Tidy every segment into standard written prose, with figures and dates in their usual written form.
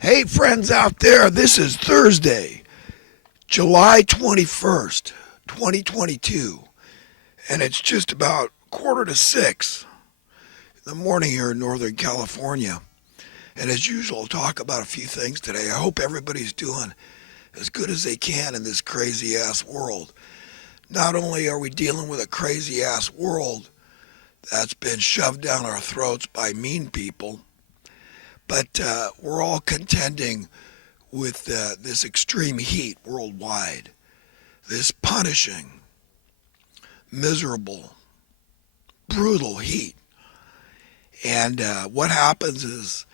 Hey, friends out there, this is Thursday, July 21st, 2022, and it's just about quarter to 6 in the morning here in Northern California. And as usual, I'll talk about a few things today. I hope everybody's doing as good as they can in this crazy ass world. Not only are we dealing with a crazy ass world that's been shoved down our throats by mean people, but we're all contending with this extreme heat worldwide, this punishing, miserable, brutal heat. And what happens is,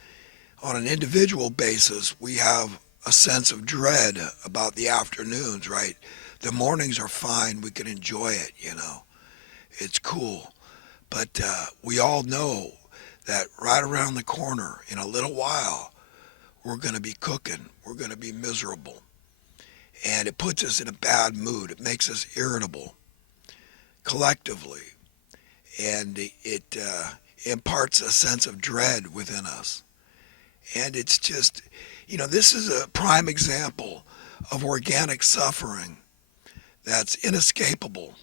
on an individual basis, we have a sense of dread about the afternoons, right? The mornings are fine. We can enjoy it, you know. It's cool. But we all know that right around the corner, in a little while, we're going to be cooking. We're going to be miserable. And it puts us in a bad mood. It makes us irritable collectively. And it imparts a sense of dread within us. And it's just, this is a prime example of organic suffering that's inescapable.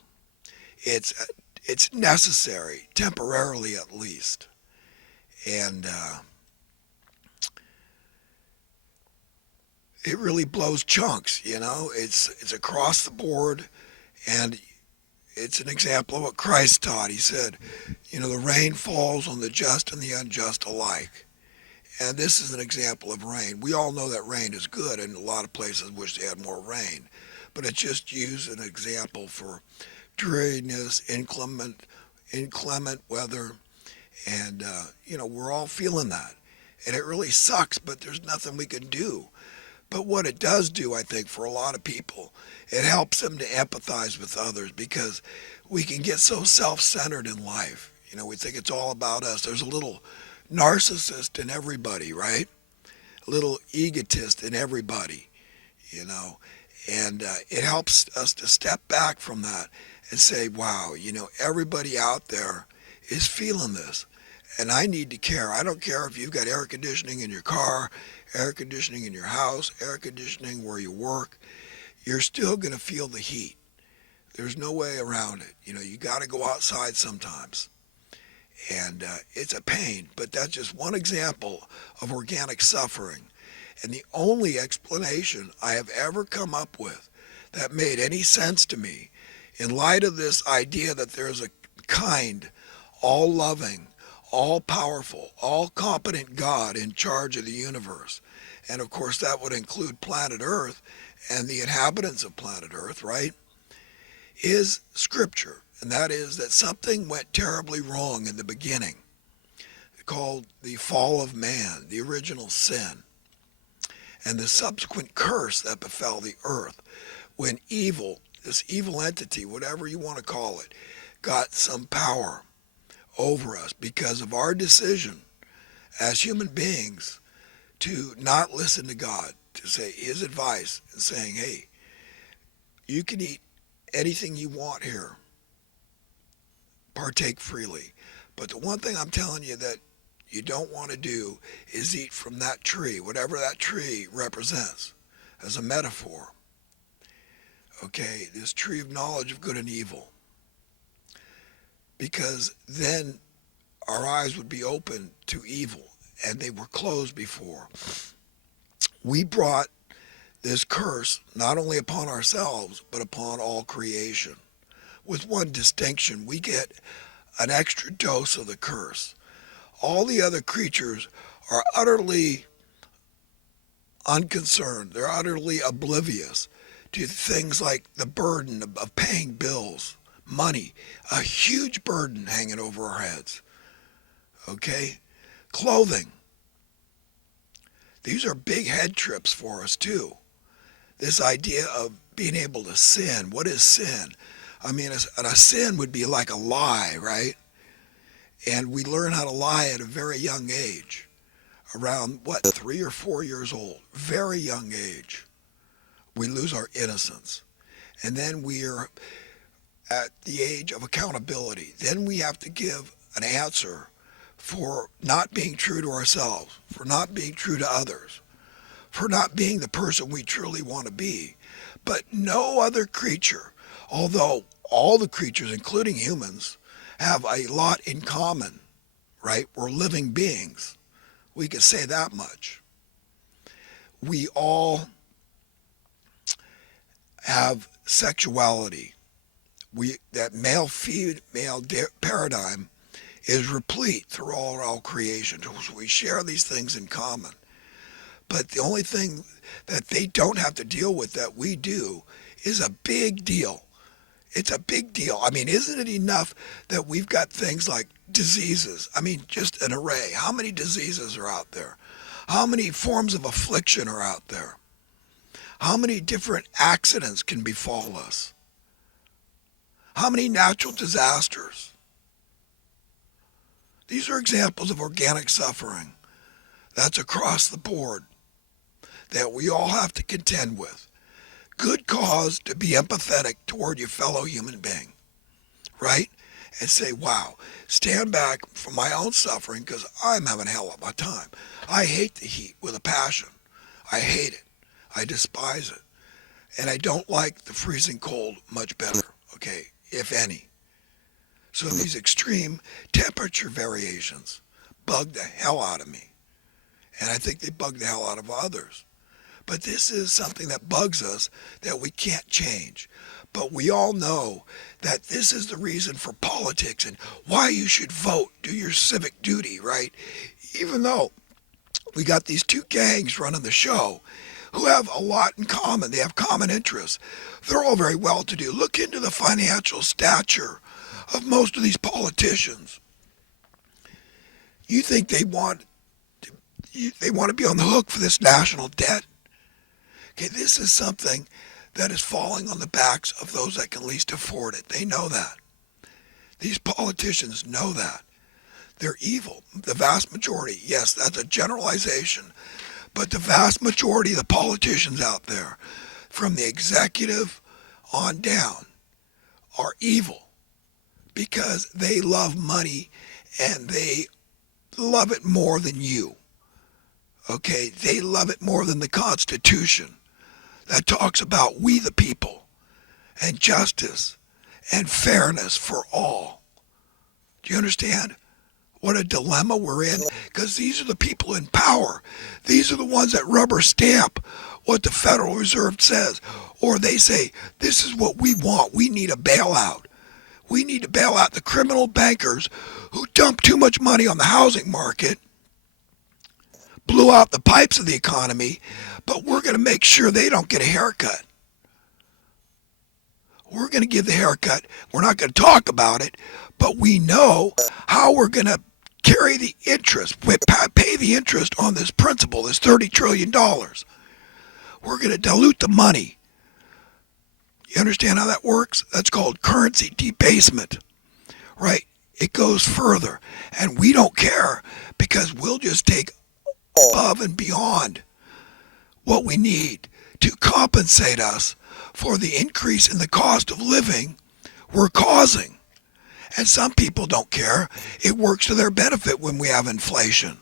It's it's necessary, temporarily at least. And it really blows chunks, you know. It's across the board, and it's an example of what Christ taught. He said, the rain falls on the just and the unjust alike. And this is an example of rain. We all know that rain is good, and a lot of places wish they had more rain. But it's just used as an example for dreariness, inclement weather, and we're all feeling that. And it really sucks, but there's nothing we can do. But what it does do, I think, for a lot of people, it helps them to empathize with others because we can get so self-centered in life. We think it's all about us. There's a little narcissist in everybody, right? A little egotist in everybody, and it helps us to step back from that and say, wow, everybody out there is feeling this, and I need to care. I don't care if you've got air conditioning in your car, air conditioning in your house, air conditioning where you work. You're still going to feel the heat. There's no way around it. You got to go outside sometimes. And it's a pain, but that's just one example of organic suffering. And the only explanation I have ever come up with that made any sense to me, in light of this idea that there's a kind, all loving, all powerful, all competent God in charge of the universe. And of course, that would include planet Earth and the inhabitants of planet Earth, right? Is Scripture. And that is that something went terribly wrong in the beginning, called the fall of man, the original sin, and the subsequent curse that befell the earth when evil, this evil entity, whatever you want to call it, got some power over us because of our decision as human beings to not listen to God, to say his advice and saying, hey, you can eat anything you want here. Partake freely. But the one thing I'm telling you that you don't want to do is eat from that tree, whatever that tree represents, as a metaphor. Okay, this tree of knowledge of good and evil. Because then our eyes would be open to evil, and they were closed before. We brought this curse not only upon ourselves, but upon all creation. With one distinction, we get an extra dose of the curse. All the other creatures are utterly unconcerned. They're utterly oblivious to things like the burden of paying bills, money, a huge burden hanging over our heads. Okay? Clothing. These are big head trips for us too. This idea of being able to sin. What is sin? I mean, a sin would be like a lie, right? And we learn how to lie at a very young age, around, 3 or 4 years old. Very young age. We lose our innocence. And then we are at the age of accountability. Then we have to give an answer for not being true to ourselves, for not being true to others, for not being the person we truly want to be. But no other creature, although all the creatures, including humans, have a lot in common, right? We're living beings. We can say that much. We all have sexuality. That male-female paradigm is replete through all creation. We share these things in common. But the only thing that they don't have to deal with that we do is a big deal. It's a big deal. I mean, isn't it enough that we've got things like diseases? I mean, just an array. How many diseases are out there? How many forms of affliction are out there? How many different accidents can befall us? How many natural disasters? These are examples of organic suffering that's across the board that we all have to contend with. Good cause to be empathetic toward your fellow human being, right? And say, wow, stand back from my own suffering because I'm having a hell of a time. I hate the heat with a passion. I hate it. I despise it. And I don't like the freezing cold much better, okay, if any. So these extreme temperature variations bug the hell out of me. And I think they bug the hell out of others. But this is something that bugs us that we can't change. But we all know that this is the reason for politics and why you should vote, do your civic duty, right? Even though we got these two gangs running the show who have a lot in common. They have common interests. They're all very well-to-do. Look into the financial stature of most of these politicians. You think they want to be on the hook for this national debt? Okay, this is something that is falling on the backs of those that can least afford it. They know that. These politicians know that. They're evil. The vast majority, yes, that's a generalization, but the vast majority of the politicians out there, from the executive on down, are evil because they love money and they love it more than you. Okay, they love it more than the Constitution that talks about we the people and justice and fairness for all. Do you understand what a dilemma we're in? Because these are the people in power. These are the ones that rubber stamp what the Federal Reserve says. Or they say, this is what we want. We need a bailout. We need to bail out the criminal bankers who dump too much money on the housing market, blew out the pipes of the economy, but we're going to make sure they don't get a haircut. We're going to give the haircut. We're not going to talk about it, but we know how we're going to carry the interest, pay the interest on this principal, this $30 trillion. We're going to dilute the money. You understand how that works? That's called currency debasement, right? It goes further, and we don't care because we'll just take above and beyond what we need to compensate us for the increase in the cost of living we're causing. And some people don't care. It works to their benefit when we have inflation,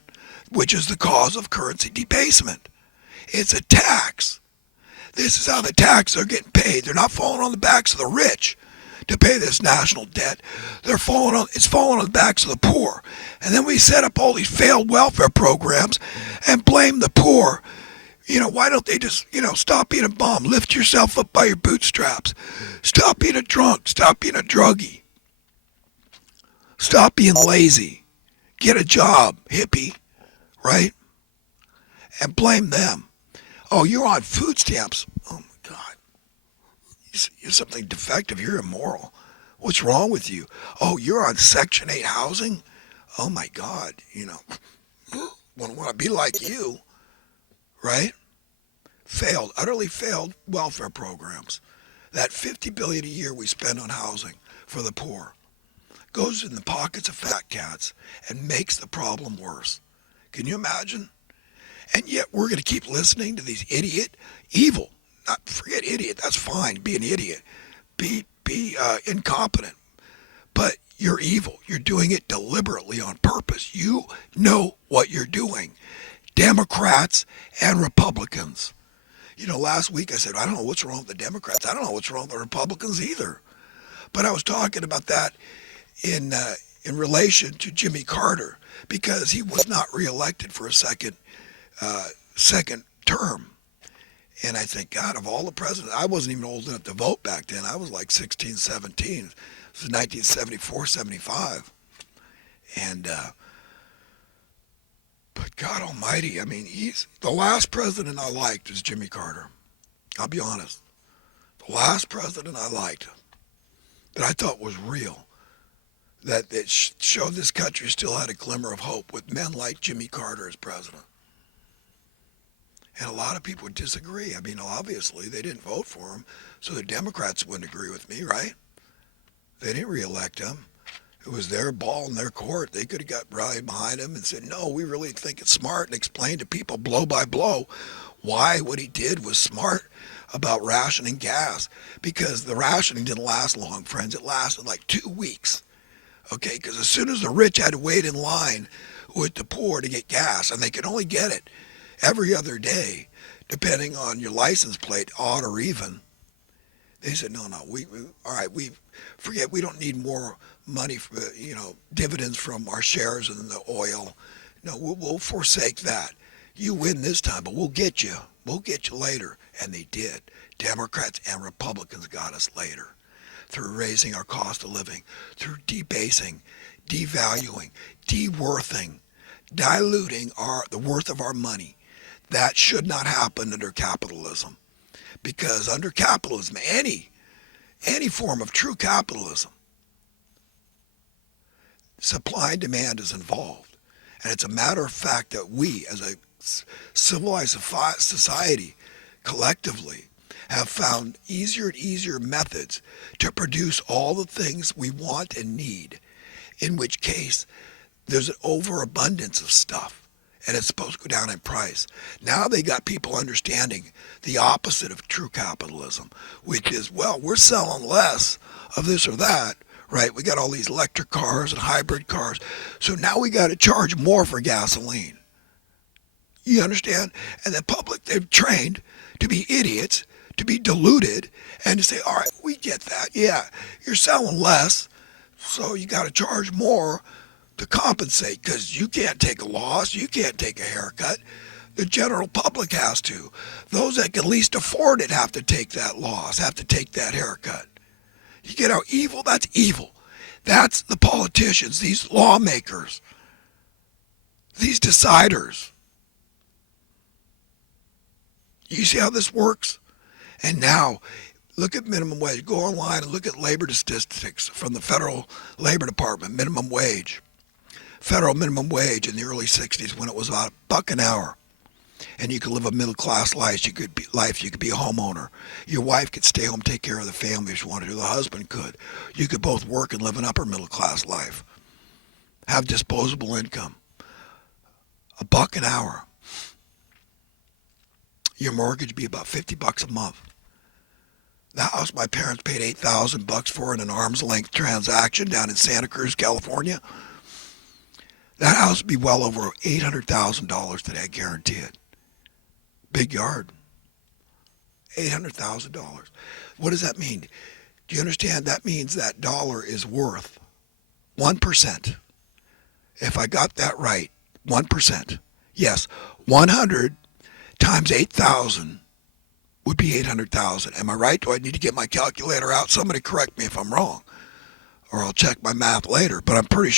which is the cause of currency debasement. It's a tax. This is how the taxes are getting paid. They're not falling on the backs of the rich to pay this national debt. It's falling on the backs of the poor. And then we set up all these failed welfare programs and blame the poor. You know, why don't they just, stop being a bum, lift yourself up by your bootstraps, stop being a drunk, stop being a druggie, stop being lazy, get a job, hippie, right? And blame them. Oh, you're on food stamps. Oh my God. You're something defective. You're immoral. What's wrong with you? Oh, you're on Section 8 housing? Oh my God, wouldn't want to be like you, right? Utterly failed welfare programs. That $50 billion a year we spend on housing for the poor goes in the pockets of fat cats and makes the problem worse. Can you imagine? And yet we're going to keep listening to these evil, not forget idiot, that's fine, be an idiot, be incompetent, but you're evil. You're doing it deliberately on purpose. You know what you're doing. Democrats and Republicans. You know, last week I said, I don't know what's wrong with the Democrats. I don't know what's wrong with the Republicans either. But I was talking about that in relation to Jimmy Carter because he was not reelected for a second term. And I think, God, of all the presidents, I wasn't even old enough to vote back then. I was like 16, 17. This was 1974, 75. And, but God almighty, I mean, he's the last president I liked was Jimmy Carter. I'll be honest. The last president I liked that I thought was real, that showed this country still had a glimmer of hope with men like Jimmy Carter as president. And a lot of people would disagree. I mean, obviously, they didn't vote for him, so the Democrats wouldn't agree with me, right? They didn't reelect him. It was their ball in their court. They could have got rallied behind him and said, no, we really think it's smart, and explained to people blow by blow why what he did was smart about rationing gas. Because the rationing didn't last long, friends. It lasted like 2 weeks. Okay, because as soon as the rich had to wait in line with the poor to get gas, and they could only get it every other day, depending on your license plate, odd or even, they said, no, all right, we don't need more money for, dividends from our shares in the oil. No, we'll forsake that. You win this time, but we'll get you later. And they did. Democrats and Republicans got us later through raising our cost of living, through debasing, devaluing, deworthing, diluting the worth of our money. That should not happen under capitalism, because under capitalism, any form of true capitalism, supply and demand is involved. And it's a matter of fact that we, as a civilized society, collectively, have found easier and easier methods to produce all the things we want and need, in which case there's an overabundance of stuff, and it's supposed to go down in price. Now they got people understanding the opposite of true capitalism, which is, well, we're selling less of this or that, right? We got all these electric cars and hybrid cars, so now we got to charge more for gasoline. You understand? And the public, they've trained to be idiots, to be deluded, and to say, all right, we get that. Yeah, you're selling less, so you got to charge more to compensate, because you can't take a loss, you can't take a haircut. The general public has to. Those that can least afford it have to take that loss, have to take that haircut. You get how evil? That's evil. That's the politicians, these lawmakers, these deciders. You see how this works? And now, look at minimum wage. Go online and look at labor statistics from the Federal Labor Department, minimum wage. Federal minimum wage in the early 60s, when it was about $1 an hour. And you could live a middle-class life. You could be a homeowner. Your wife could stay home, take care of the family if she wanted to. The husband could. You could both work and live an upper middle-class life. Have disposable income. $1 an hour. Your mortgage would be about $50 a month. The house my parents paid $8,000 for in an arm's length transaction down in Santa Cruz, California. That house would be well over $800,000 today, I guarantee it. Big yard. $800,000. What does that mean? Do you understand? That means that dollar is worth 1%. If I got that right, 1%. Yes, 100 times 8,000 would be 800,000. Am I right? Do I need to get my calculator out? Somebody correct me if I'm wrong, or I'll check my math later, but I'm pretty sure